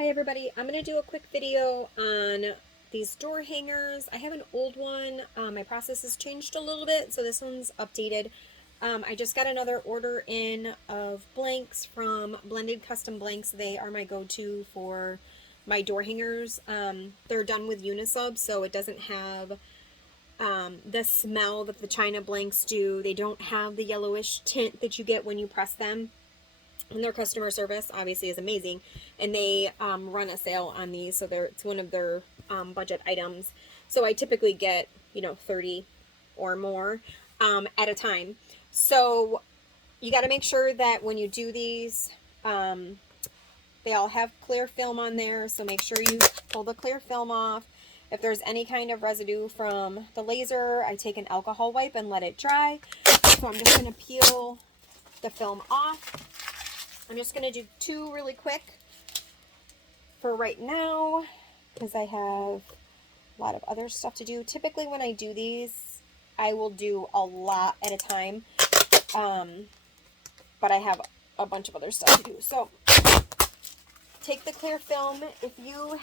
Hi everybody, I'm going to do a quick video on these door hangers. I have an old one. My process has changed a little bit, so this one's updated. I just got another order in of blanks from Blended Custom Blanks. They are my go-to for my door hangers. They're done with Unisub, so it doesn't have the smell that the China blanks do. They don't have the yellowish tint that you get when you press them. And their customer service obviously is amazing, and they run a sale on these, so it's one of their budget items. So I typically get 30 or more at a time. So you got to make sure that when you do these, they all have clear film on there, so make sure you pull the clear film off. If there's any kind of residue from the laser, I take an alcohol wipe and let it dry. So I'm just going to peel the film off. I'm just going to do two really quick for right now because I have a lot of other stuff to do. Typically when I do these, I will do a lot at a time, but I have a bunch of other stuff to do. So take the clear film. If you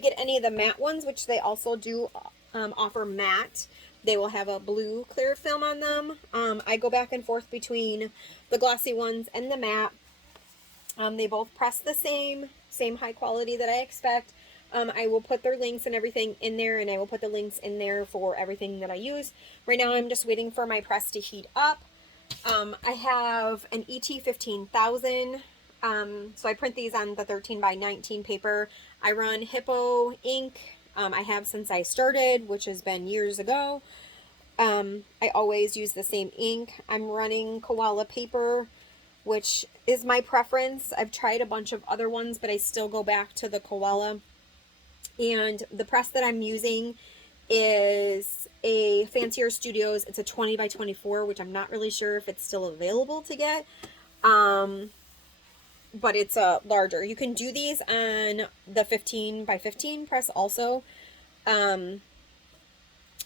get any of the matte ones, which they also do offer matte, they will have a blue clear film on them. I go back and forth between the glossy ones and the matte. They both press the same high quality that I expect. I will put their links and everything in there, and I will put the links in there for everything that I use. Right now I'm just waiting for my press to heat up. I have an ET15000. So I print these on the 13x19 paper. I run Hippo ink. I have since I started, which has been years ago. I always use the same ink. I'm running koala paper, which is my preference. I've tried a bunch of other ones, but I still go back to the koala. And the press that I'm using is a Fancier Studios. It's a 20x24, which I'm not really sure if it's still available to get. But it's larger. You can do these on the 15x15 press also.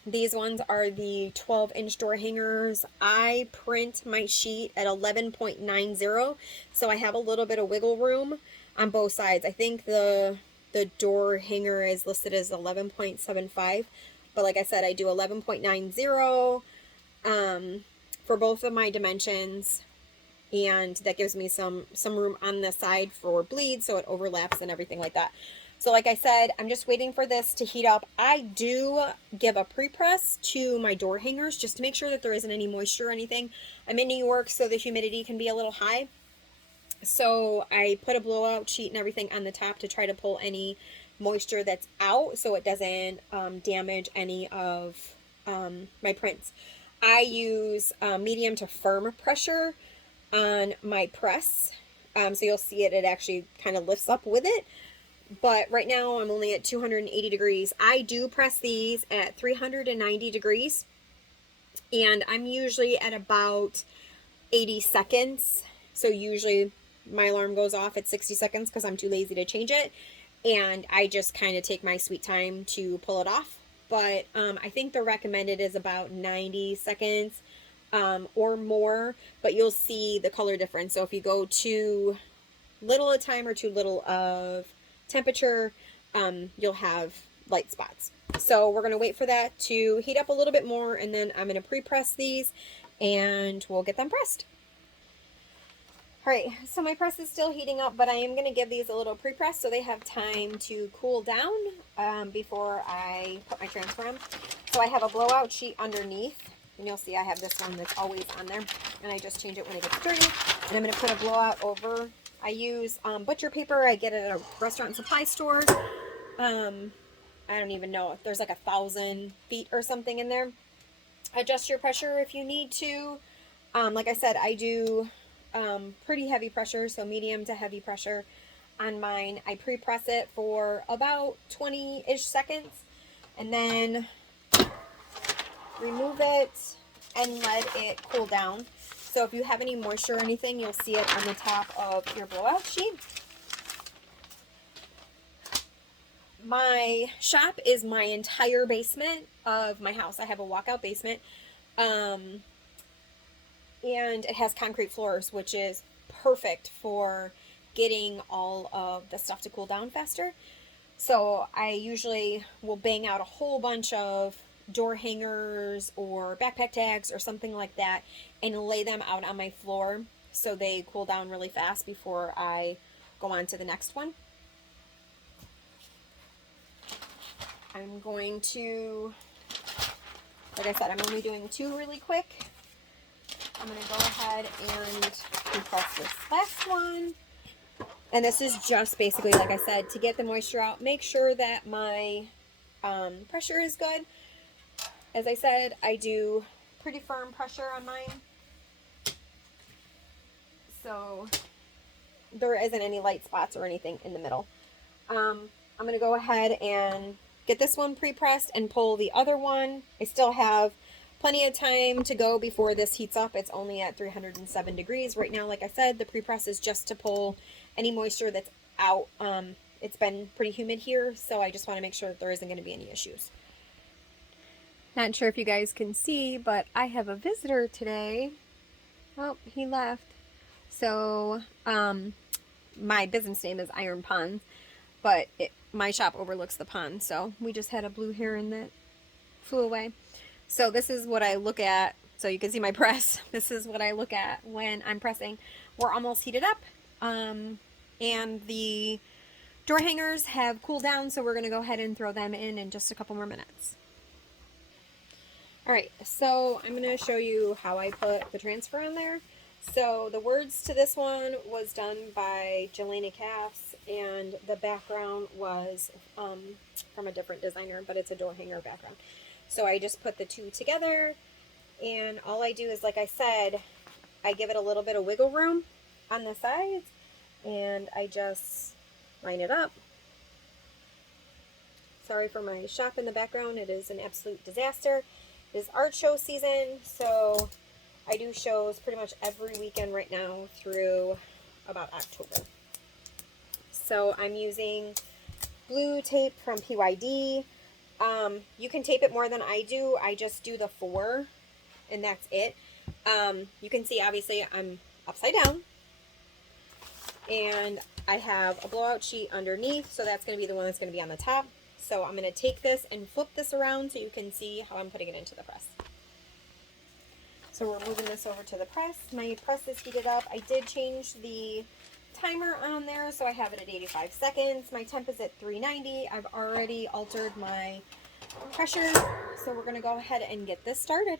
These ones are the 12-inch door hangers. I print my sheet at 11.90, so I have a little bit of wiggle room on both sides. I think the door hanger is listed as 11.75, but like I said, I do 11.90 for both of my dimensions, and that gives me some room on the side for bleed, so it overlaps and everything like that. So like I said, I'm just waiting for this to heat up. I do give a pre-press to my door hangers just to make sure that there isn't any moisture or anything. I'm in New York, so the humidity can be a little high. So I put a blowout sheet and everything on the top to try to pull any moisture that's out so it doesn't damage any of my prints. I use medium to firm pressure on my press. So you'll see it actually kind of lifts up with it. But right now I'm only at 280 degrees. I do press these at 390 degrees. And I'm usually at about 80 seconds. So usually my alarm goes off at 60 seconds because I'm too lazy to change it. And I just kind of take my sweet time to pull it off. But I think the recommended is about 90 seconds or more. But you'll see the color difference. So if you go too little a time or too little of temperature, you'll have light spots. So we're going to wait for that to heat up a little bit more, and then I'm going to pre-press these and we'll get them pressed. Alright, so my press is still heating up, but I am going to give these a little pre-press so they have time to cool down before I put my transfer on. So I have a blowout sheet underneath, and you'll see I have this one that's always on there, and I just change it when it gets dirty, and I'm going to put a blowout over. I use butcher paper. I get it at a restaurant and supply store. I don't even know if there's like 1,000 feet or something in there. Adjust your pressure if you need to. Like I said, I do pretty heavy pressure, so medium to heavy pressure on mine. I pre-press it for about 20-ish seconds and then remove it and let it cool down. So if you have any moisture or anything, you'll see it on the top of your blowout sheet. My shop is my entire basement of my house. I have a walkout basement. And it has concrete floors, which is perfect for getting all of the stuff to cool down faster. So I usually will bang out a whole bunch of door hangers or backpack tags or something like that and lay them out on my floor so they cool down really fast before I go on to the next one. I'm going to, like I said, I'm only doing 2 really quick. I'm going to go ahead and compress this last one. And this is just basically, like I said, to get the moisture out. Make sure that my pressure is good. As I said, I do pretty firm pressure on mine. So there isn't any light spots or anything in the middle. I'm going to go ahead and get this one pre-pressed and pull the other one. I still have plenty of time to go before this heats up. It's only at 307 degrees right now. Like I said, the pre-press is just to pull any moisture that's out. It's been pretty humid here, so I just want to make sure that there isn't going to be any issues. Not sure if you guys can see, but I have a visitor today. Oh, he left. So, my business name is Iron Ponds, but my shop overlooks the pond, so we just had a blue heron that flew away. So this is what I look at, so you can see my press. This is what I look at when I'm pressing. We're almost heated up, and the door hangers have cooled down, so we're going to go ahead and throw them in just a couple more minutes. Alright, so I'm going to show you how I put the transfer on there. So the words to this one was done by Jelena Cass, and the background was from a different designer, but it's a door hanger background. So I just put the 2 together, and all I do is, like I said, I give it a little bit of wiggle room on the sides, and I just line it up. Sorry for my shop in the background. It is an absolute disaster. It is art show season, so I do shows pretty much every weekend right now through about October. So I'm using blue tape from PYD. You can tape it more than I do. I just do the 4, and that's it. You can see, obviously, I'm upside down, and I have a blowout sheet underneath, so that's going to be the one that's going to be on the top. So I'm going to take this and flip this around so you can see how I'm putting it into the press. So we're moving this over to the press. My press is heated up. I did change the timer on there, so I have it at 85 seconds. My temp is at 390. I've already altered my pressure, so we're going to go ahead and get this started.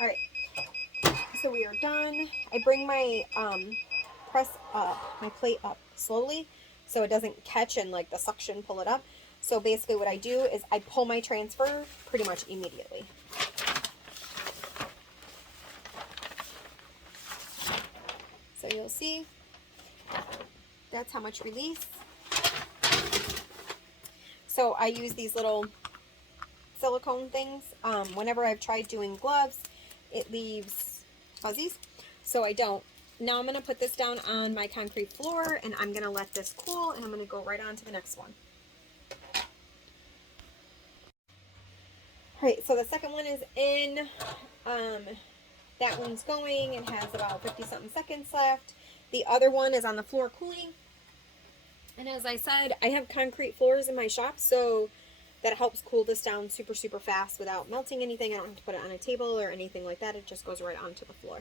All right, so we are done. I bring my press up, my plate up slowly, so it doesn't catch and like the suction pull it up. So basically what I do is I pull my transfer pretty much immediately. So you'll see that's how much release. So I use these little silicone things. Whenever I've tried doing gloves, it leaves fuzzies, so I don't. Now I'm going to put this down on my concrete floor, and I'm going to let this cool, and I'm going to go right on to the next one. Alright, so the second one is in. That one's going and has about 50-something seconds left. The other one is on the floor cooling. And as I said, I have concrete floors in my shop, so that helps cool this down super, super fast without melting anything. I don't have to put it on a table or anything like that. It just goes right onto the floor.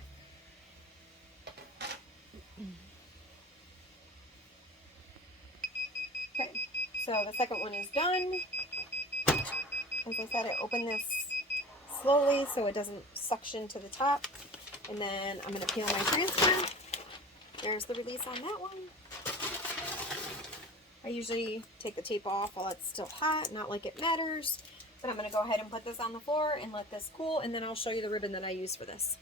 Okay, so the second one is done. As I said, I open this slowly so it doesn't suction to the top. And then I'm going to peel my transfer. There's the release on that one. I usually take the tape off while it's still hot, not like it matters. But I'm going to go ahead and put this on the floor and let this cool, and then I'll show you the ribbon that I use for this.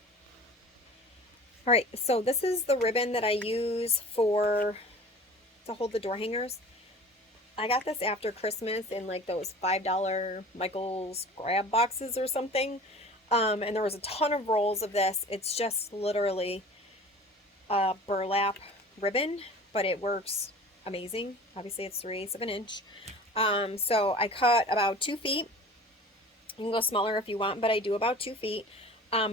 Alright, so this is the ribbon that I use to hold the door hangers. I got this after Christmas in like those $5 Michael's grab boxes or something. And there was a ton of rolls of this. It's just literally a burlap ribbon, but it works amazing. Obviously it's 3/8 of an inch. So I cut about 2 feet. You can go smaller if you want, but I do about 2 feet.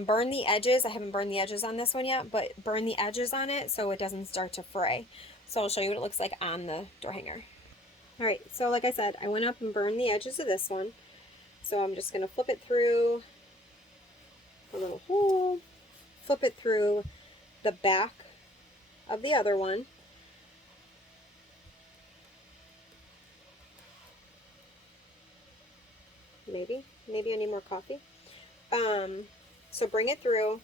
burn the edges. I haven't burned the edges on this one yet, but burn the edges on it so it doesn't start to fray. So I'll show you what it looks like on the door hanger. All right, so like I said, I went up and burned the edges of this one. So I'm just going to flip it through a little hole, flip it through the back of the other one. Maybe I need more coffee. So bring it through,